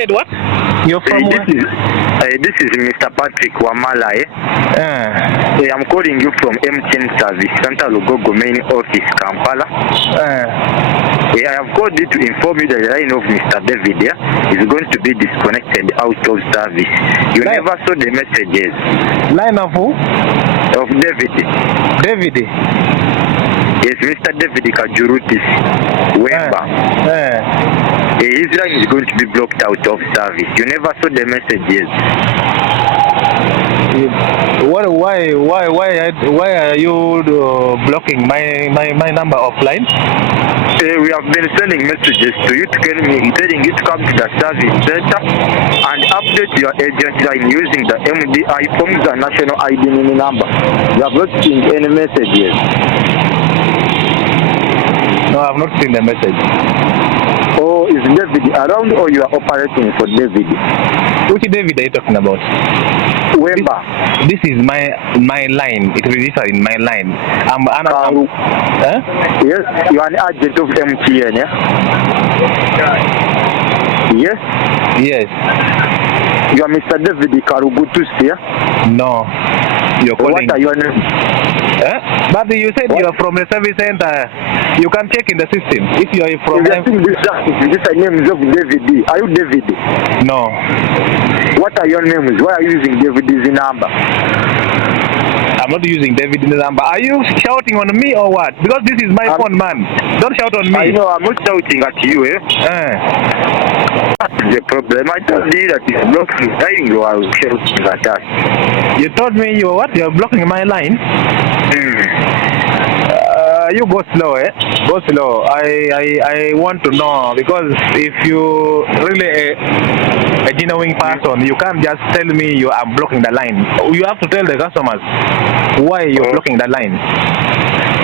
said what? You're from this is Mr. Patrick Wamala. I'm calling you from MTN Service Center Lugogo main office, Kampala. I have called you to inform you that the line of Mr. David is going to be disconnected out of service. You never saw the messages. Line of who? Of David. David? Yes, Mr. David Kajurutis Wemba. His line is going to be blocked out of service. You never saw the messages. Why are you blocking my number offline? We have been sending messages to you telling you to come to the service center and update your agent line using the MDI forms and national ID number. You have not seen any messages. No, I have not seen the message. Oh, is David around or you are operating for David? Which David are you talking about? Wemba. This is my line. It is registered in my line. Yes, you are an agent of MTN, yeah? Yes? Yes. You are Mr. David Karugutus, yeah? No. You're calling. What are your names? But you said you are from the service center. You can check in the system. If you are from this name is of David. Are you David? No. What are your names? Why are you using David's number? I'm not using David's number. Are you shouting on me or what? Because this is my phone, man. Don't shout on me. I know, I'm not shouting at you, That's the problem. I told you that you're blocking the line. You are shouting at us. You told me you what? You're blocking my line? You go slow, Go slow. I want to know, because if you really a genuine person, you can't just tell me you are blocking the line. You have to tell the customers why you're blocking the line.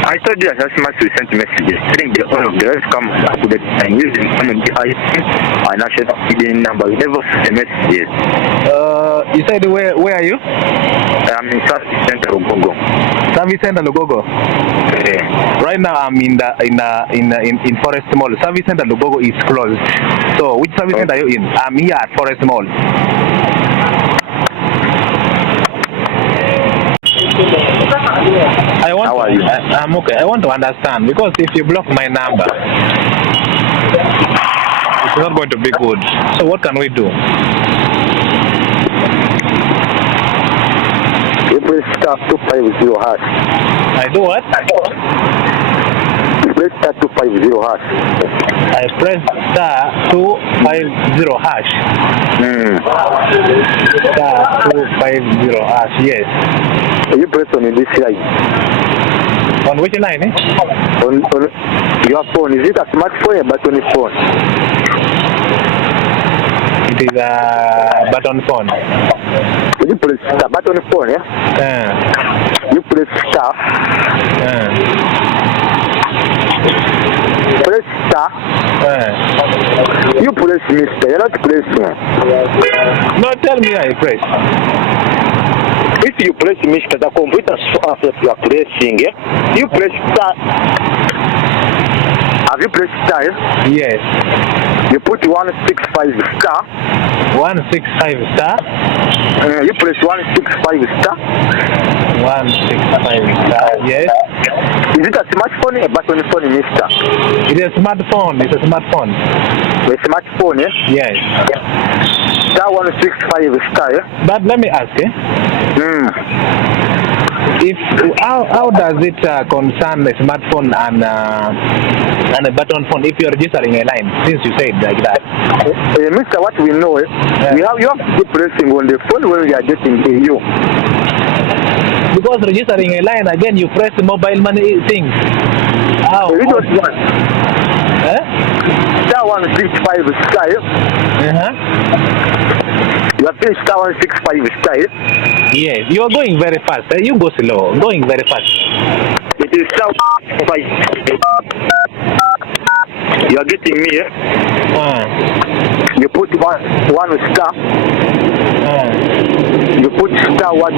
I told you as much we sent messages. I think all of the rest come to the time using MDI national ID number. We never sent the messages. You said where are you? I'm in Service Center Lugogo. Service Center Lugogo. Right now I'm in Forest Mall. Service Center Lugogo is closed. So which service center are you in? I'm here at Forest Mall. How are you? I'm okay. I want to understand, because if you block my number, it's not going to be good. So what can we do? You press star 250 hash. I do what? You press star 250 hash. I press star 250 hash. Star 250 hash, yes. You press on this line. On which line, On your phone. Is it a smartphone or button phone? It is a button phone. You press star button phone, yeah? You press star. Press star. You press Mr. You're not pressing. No, tell me I press. If you press Mr. the computer you are pressing, yeah? You press star. Have you pressed star? Yes. You put 165 star. 165 star? You press 165 star. 165 star, yes. Is it a smartphone or a button phone, Mister? It is a smartphone. It's a smartphone. A smartphone, yeah? Yes. Star 165 star, yeah? But let me ask, if how does it concern a smartphone and a button phone if you're registering a line, since you said like that? Mister, what we know is you have to keep pressing on the phone when we are getting you. Because registering a line, again, you press the mobile money thing. How? You don't want. Star 165 star. You have finished star 165 star. Yes, you are going very fast. You go slow, going very fast. It is star 165. You are getting me, You put one star. You put star 1.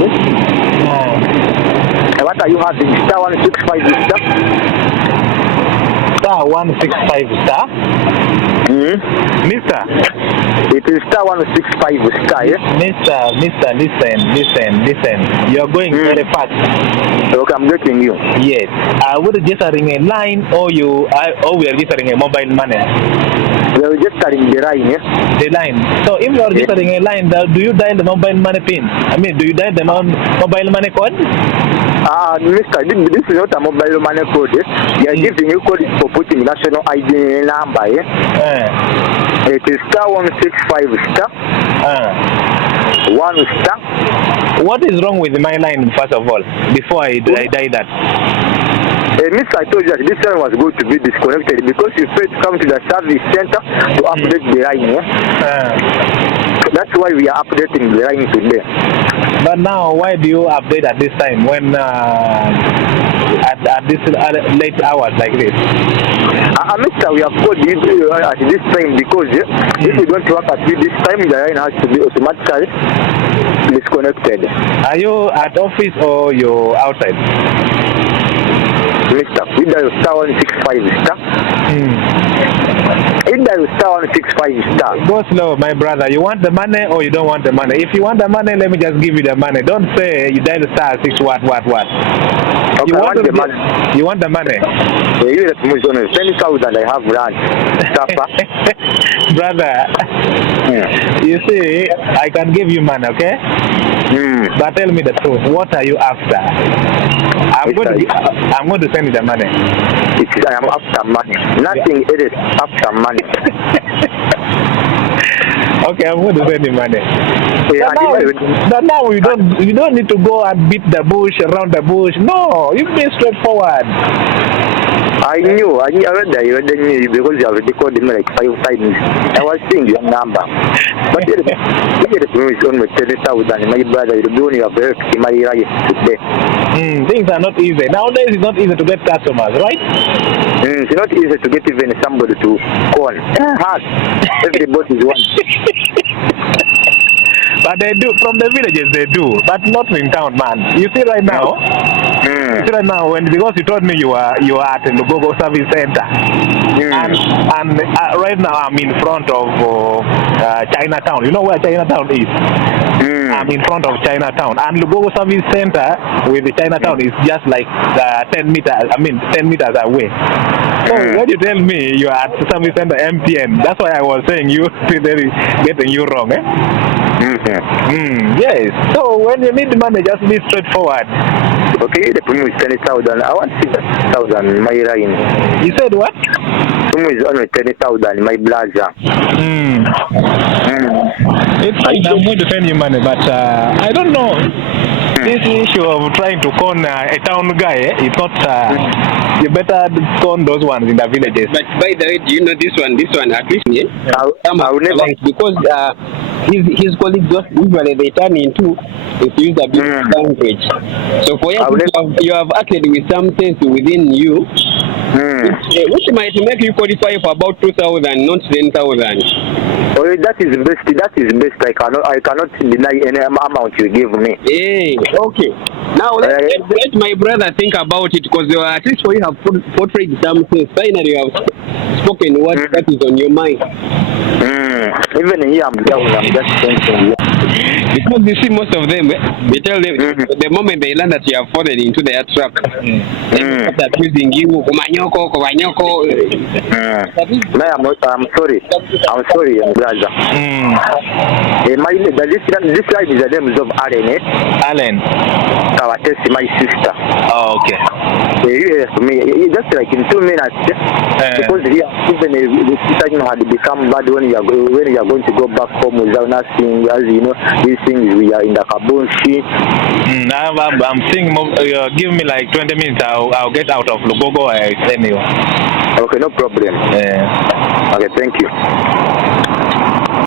And what are you having? Star 165 star? Star 165 star? Mister? It is star star 165 star, yeah? Mister, listen. You are going very fast. Okay, I'm getting you. Yes. Are we registering a line or we are registering a mobile money? We are registering the line, yeah? The line. So if you are registering a line, do you dial the mobile money pin? I mean, do you dial the mobile money code? Mister, this is not a mobile money code. You are giving you code for putting national ID number. It is star 165 star. 1 star. What is wrong with my line, first of all, before I die that? Mister, I told you that this line was going to be disconnected because you failed to come to the service center to update the line. That's why we are updating the line today. But now, why do you update at this time when at this late hours like this? Mister, we have called you at this time because if we don't work at this time, the line has to be automatically disconnected. Are you at office or you're outside? Mister, we dial star 165 star. It dial star 165 star. Go slow, my brother. You want the money or you don't want the money? If you want the money, let me just give you the money. Don't say you dial star 6 what. Okay, You want the money. You want the money? Yeah, you let me 10,000 I have run. Brother, you see, I can give you money, okay? But tell me the truth. What are you after? I'm going to send you the money. I am after money. Nothing else after money. Okay, I'm going to send you money. Yeah, but now you don't need to go and beat the bush around the bush. No, you be straightforward. I read that you knew because you already called him like 5 times. I was seeing your number. But you get on with 10,000. My brother, you're doing your work in my life today. Things are not easy. Nowadays, it's not easy to get customers, right? It's not easy to get even somebody to call. Hard. Everybody is one. But they do, from the villages they do, but not in town, man. You see right now, because you told me you are at the Lugogo Service Center, and right now I'm in front of Chinatown. You know where Chinatown is? I'm in front of Chinatown, and Lugogo Service Center with the Chinatown is just like 10 meters away. So when you tell me you are at Service Center MTN, that's why I was saying you getting you wrong, eh? Yes. So when you need money, just be straightforward. Okay, the premium is 10,000. I want 6,000 my line. You said what? Premium is only 10,000 my blazer. It's fine. I'm going to send you money, but I don't know. This issue of trying to con a town guy, it's not. You better con those ones in the villages. But by the way, do you know this one? At least, I will never. Because his colleagues just usually they turn into to use a bit language. So for you have acted with some sense within you, which might make you qualify for about 2,000, not 10,000. Oh, that is best. I cannot deny any amount you give me. Hey, okay. Now let my brother think about it, because at least for you have portrayed some things. Finally, you have spoken what that is on your mind. Even here, I'm just thinking. Because you see, most of them, they tell them the moment they learn that you have fallen into their trap, they start accusing you, Kumanyoko. I'm sorry, brother. This line is the name of Allen. My sister. Oh, okay. You hear me? Just like in 2 minutes, because here, even if the situation had become bad when you are going to go back home without nothing, as you know, these things we are in the Kabunshi. I'm thinking, give me like 20 minutes. I'll get out of Lugogo. I send you. Okay, no problem. Yeah. Okay, thank you.